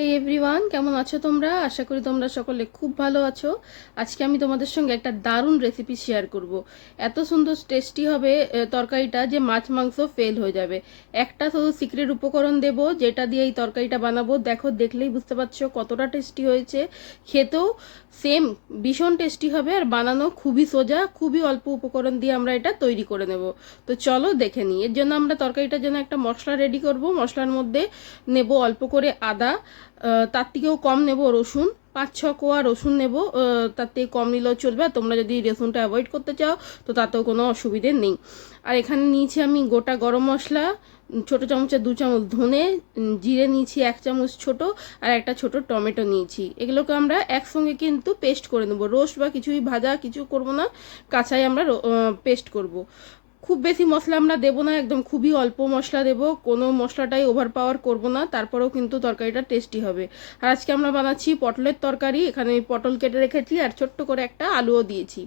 হে everyone কেমন আছো তোমরা? আশা করি তোমরা সকলে খুব ভালো আছো। আজকে আমি তোমাদের সঙ্গে একটা দারুণ রেসিপি শেয়ার করব। এত সুন্দর টেস্টি হবে তরকারিটা যে মাছ মাংস ফেল হয়ে যাবে। একটা শুধু সিক্রেট উপকরণ দেব, যেটা দিয়ে এই তরকারিটা বানাবো। দেখো, দেখলেই বুঝতে পারছ কতটা টেস্টি হয়েছে। খেতেও সেম ভীষণ টেস্টি হবে আর বানানো খুবই সোজা, খুবই অল্প উপকরণ দিয়ে আমরা এটা তৈরি করে নেব। তো চলো দেখে নিই। এর জন্য আমরা তরকারিটার জন্য একটা মশলা রেডি করব। মশলার মধ্যে নেব অল্প করে আদা তার থেকেও কম নেব রসুন। পাঁচ, ছ কোয়া রসুন নেব। তার থেকে কম নিলেও চলবে। আর তোমরা যদি রসুনটা অ্যাভয়েড করতে চাও, তো তাতেও কোনো অসুবিধে নেই। আর এখানে নিয়েছি আমি গোটা গরম মশলা, ছোটো চামচের দু চামচ ধনে, জিরে নিয়েছি এক চামচ ছোট, আর একটা ছোট টমেটো নিয়েছি। এগুলোকে আমরা একসঙ্গে কিন্তু পেস্ট করে নেব। রোস্ট বা কিছুই ভাজা কিছু করব না, কাঁচাই আমরা পেস্ট করব। খুব বেশি মশলা আমরা দেবো না, একদম খুবই অল্প মশলা দেবো, কোনো মশলাটাই ওভার পাওয়ার করব না, তারপরেও কিন্তু তরকারিটা টেস্টি হবে। আর আজকে আমরা বানাচ্ছি পটলের তরকারি, এখানে পটল কেটে রেখেছি আর ছোট্ট করে একটা আলুও দিয়েছি।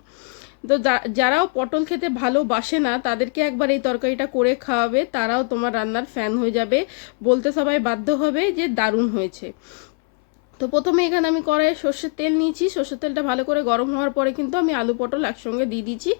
তো যারাও পটল খেতে ভালোবাসে না, তাদেরকে একবার এই তরকারিটা করে খাওয়াবে, তারাও তোমার রান্নার ফ্যান হয়ে যাবে। বলতে সবাই বাধ্য হবে যে দারুণ হয়েছে। তো প্রথমে এখানে আমি কড়াইয়ে সর্ষের তেল নিয়েছি। সর্ষের তেলটা ভালো করে গরম হওয়ার পরে কিন্তু আমি আলু পটল একসঙ্গে দিয়ে দিয়েছি।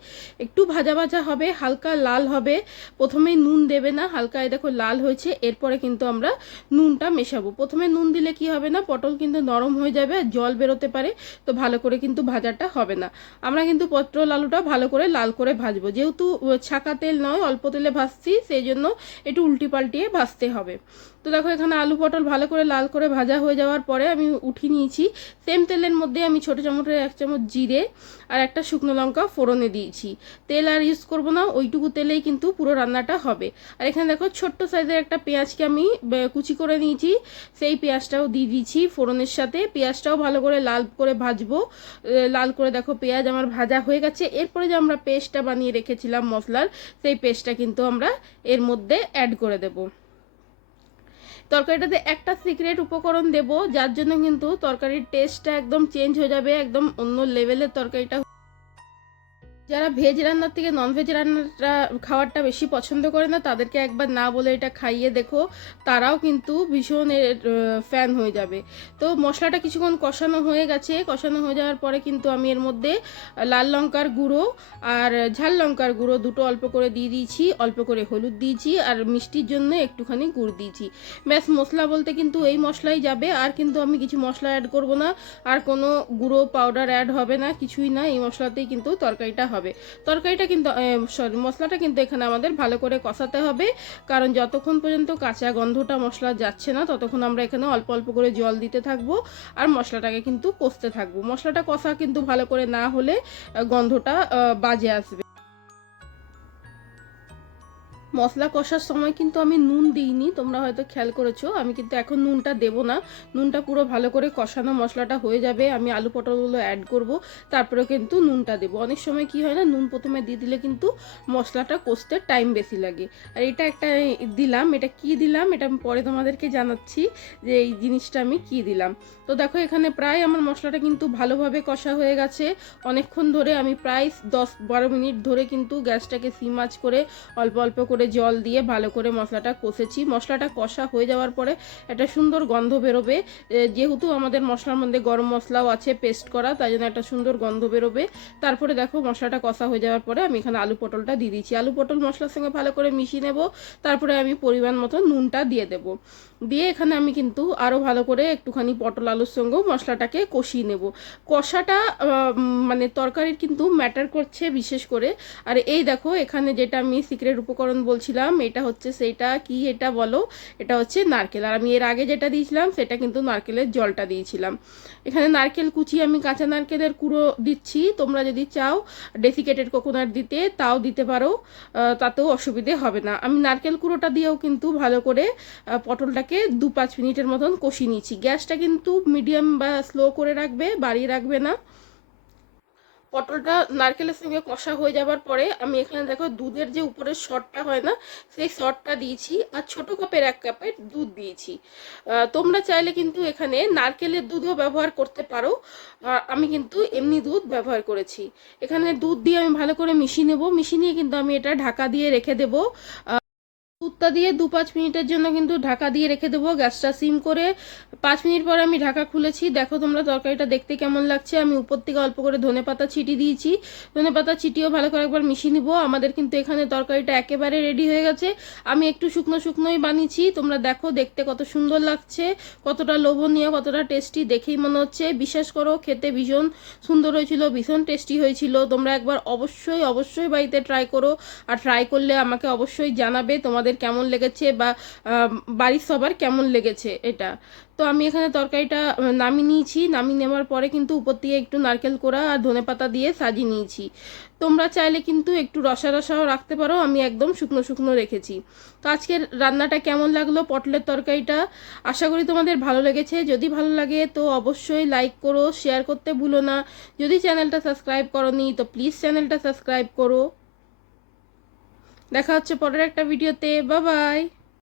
একটু ভাজা ভাজা হবে, হালকা লাল হবে। প্রথমেই নুন দেবে না, হালকা দেখো লাল হয়েছে, এরপরে কিন্তু আমরা নুনটা মেশাবো। প্রথমে নুন দিলে কি হবে না, পটল কিন্তু নরম হয়ে যাবে আর জল বেরোতে পারে, তো ভালো করে কিন্তু ভাজাটা হবে না। আমরা কিন্তু পটল আলুটা ভালো করে লাল করে ভাজবো। যেহেতু ছাকা তেল নয়, অল্প তেলে ভাজছি সেই জন্য একটু উল্টি পাল্টিয়ে ভাজতে হবে। তো দেখো এখানে আলু পটল ভালো করে লাল করে ভাজা হয়ে যাওয়ার পরে আমি উঠিয়ে নিয়েছি। সেম তেলের মধ্যে আমি ছোটো চামচের এক চামচ জিরে আর একটা শুকনো লঙ্কা ফোড়নে দিয়েছি। তেল আর ইউজ করব না, ওইটুকু তেলেই কিন্তু পুরো রান্নাটা হবে। আর এখানে দেখো ছোট্ট সাইজের একটা পেঁয়াজকে আমি কুচি করে নিয়েছি। সেই পেঁয়াজটাও দিয়ে দিয়েছি ফোড়নের সাথে। পেঁয়াজটাও ভালো করে লাল করে ভাজবো। লাল করে দেখো পেঁয়াজ আমার ভাজা হয়ে গেছে। এরপরে যে আমরা পেস্টটা বানিয়ে রেখেছিলাম মশলার, সেই পেস্টটা কিন্তু আমরা এর মধ্যে অ্যাড করে দেবো। তরকারিটাতে একটা সিক্রেট উপকরণ দেব, যার জন্য কিন্তু তরকারির টেস্টটা একদম চেঞ্জ হয়ে যাবে, একদম অন্য লেভেলের তরকারিটা যারা ভেজ রান্নার থেকে নন ভেজ রান্নাটা, খাওয়ারটা বেশি পছন্দ করে না, তাদেরকে একবার না বলে এটা খাইয়ে দেখো, তারাও কিন্তু ভীষণ ফ্যান হয়ে যাবে। তো মশলাটা কিছুক্ষণ কষানো হয়ে গেছে, কষানো হয়ে যাওয়ার পরে কিন্তু আমি এর মধ্যে লাল লঙ্কার গুঁড়ো আর ঝাল লঙ্কার গুঁড়ো দুটো অল্প করে দিয়ে দিয়েছি, অল্প করে হলুদ দিয়েছি আর মিষ্টির জন্য একটুখানি গুড় দিয়েছি। ব্যাস, মশলা বলতে কিন্তু এই মশলাই যাবে, আর কিন্তু আমি কিছু মশলা অ্যাড করব না, আর কোনো গুঁড়ো পাউডার অ্যাড হবে না, কিছুই না, এই মশলাতেই কিন্তু তরকারিটা হবে। তরকারিটা কিন্তু সরি মশলাটা কিন্তু এখানে আমাদের ভালো করে কষাতে হবে। কারণ যতক্ষণ পর্যন্ত কাঁচা গন্ধটা মশলা যাচ্ছে না, ততক্ষণ আমরা এখানে অল্প অল্প করে জল দিতে থাকব আর মশলাটাকে কিন্তু কষতে থাকব। মশলাটা কষা কিন্তু ভালো করে না হলে গন্ধটা বাজে আসবে। মশলা কষার সময় কিন্তু আমি নুন দিইনি, তোমরা হয়তো খেয়াল করেছ। আমি কিন্তু এখন নুনটা দেবো না। নুনটা পুরো ভালো করে কষানো মশলাটা হয়ে যাবে, আমি আলু পটলগুলো অ্যাড করব তারপরে কিন্তু নুনটা দেবো। অনেক সময় কি হয় না, নুন প্রথমে দিয়ে দিলে কিন্তু মশলাটা কষতে টাইম বেশি লাগে। আর এটা একটা দিলাম, এটা কি দিলাম, এটা আমি পরে তোমাদেরকে জানাচ্ছি যে এই জিনিসটা আমি কি দিলাম। তো দেখো, এখানে প্রায় আমার মশলাটা কিন্তু ভালোভাবে কষা হয়ে গেছে। অনেকক্ষণ ধরে আমি প্রায় দশ বারো মিনিট ধরে কিন্তু গ্যাসটাকে সিম আঁচ করে অল্প অল্প করে জল দিয়ে ভালো করে মশলাটা কষেছি। মশলাটা কষা হয়ে যাওয়ার পরে একটা সুন্দর গন্ধ বেরোবে। যেহেতু আমাদের মশলার মধ্যে গরম মশলাও আছে পেস্ট করা, তাই জন্য একটা সুন্দর গন্ধ বেরোবে। তারপরে দেখো মশলাটা কষা হয়ে যাওয়ার পরে আমি এখানে আলু পটলটা দিয়ে দিচ্ছি। আলু পটল মশলার সঙ্গে ভালো করে মিশিয়ে নেব। তারপরে আমি পরিমাণ মতো নুনটা দিয়ে দেব। দিয়ে এখানে আমি কিন্তু আরও ভালো করে একটুখানি পটল আলুর সঙ্গেও মশলাটাকে কষিয়ে নেব। কষাটা মানে তরকারির কিন্তু ম্যাটার করছে বিশেষ করে। আর এই দেখো এখানে যেটা আমি সিক্রেট উপকরণ বলছিলাম এটা হচ্ছে সেইটা কি এটা বলো? এটা হচ্ছে নারকেল। আর আমি এর আগে যেটা দিয়েছিলাম সেটা কিন্তু নারকেলের জলটা দিয়েছিলাম। এখানে নারকেল কুচি আমি কাঁচা নারকেলের কুড়ো দিচ্ছি। তোমরা যদি চাও ডেসিকেটেড কোকোনাট দিতে তাও দিতে পারো। তাতেও অসুবিধে হবে না। আমি নারকেল কুড়োটা দিয়েও কিন্তু ভালো করে আহ, পটলটাকে দু পাঁচ মিনিটের মতন কষিয়ে নিচ্ছি। গ্যাসটা কিন্তু মিডিয়াম বা স্লো করে রাখবে, বাড়িয়ে রাখবে না। পটলটা নারকেলের সঙ্গে কষা হয়ে যাবার পরে আমি এখানে দেখো দুধের যে উপরের শটটা হয় না, সেই শটটা দিয়েছি আর ছোট কাপের এক কাপের দুধ দিয়েছি। তোমরা চাইলে কিন্তু এখানে নারকেলের দুধও ব্যবহার করতে পারো। আমি কিন্তু এমনি দুধ ব্যবহার করেছি। এখানে দুধ দিয়ে আমি ভালো করে মিশিয়ে নেব। মিশিয়ে নিয়ে কিন্তু আমি এটা ঢাকা দিয়ে রেখে দেবো। দুধটা দিয়ে দু পাঁচ মিনিটের জন্য কিন্তু ঢাকা দিয়ে রেখে দেবো। গ্যাসটা সিম করে পাঁচ মিনিট পরে আমি ঢাকা খুলেছি। দেখো তোমরা তরকারিটা দেখতে কেমন লাগছে। আমি উপর থেকে অল্প করে ধনে পাতা ছিটি দিয়েছি। ধনে পাতা ছিটিও ভালো করে একবার মিশিয়ে নিবো। আমাদের কিন্তু এখানে তরকারিটা একেবারে রেডি হয়ে গেছে। আমি একটু শুকনো শুকনোই বানিয়েছি। তোমরা দেখো দেখতে কত সুন্দর লাগছে। কতটা লোভনীয়, কতটা টেস্টি দেখেই মনে হচ্ছে। বিশ্বাস করো, খেতে ভীষণ সুন্দর হয়েছিল, ভীষণ টেস্টি হয়েছিল। তোমরা একবার অবশ্যই অবশ্যই বাড়িতে ট্রাই করো। আর ট্রাই করলে আমাকে অবশ্যই জানাবে। তোমাদের কেমন লেগেছে বা বাড়ির সবার কেমন লেগেছে এটা। তো আমি এখানে তরকারিটা নামিয়ে নিয়েছি। নামিয়ে নেওয়ার পরে কিন্তু উপর দিয়ে একটু নারকেল কোড়া আর ধনেপাতা দিয়ে সাজিয়ে নিয়েছি। তোমরা চাইলে কিন্তু একটু রসা রসাও রাখতে পারো। আমি একদম শুকনো শুকনো রেখেছি। তো আজকের রান্নাটা কেমন লাগল পটলের তরকারিটা? আশা করি তোমাদের ভালো লেগেছে। যদি ভালো লাগে তো অবশ্যই লাইক করো শেয়ার করতে ভুলো না। যদি চ্যানেলটা সাবস্ক্রাইব করনি তো প্লিজ চ্যানেলটা সাবস্ক্রাইব করো। দেখা হচ্ছে পরের একটা ভিডিওতে বা বাই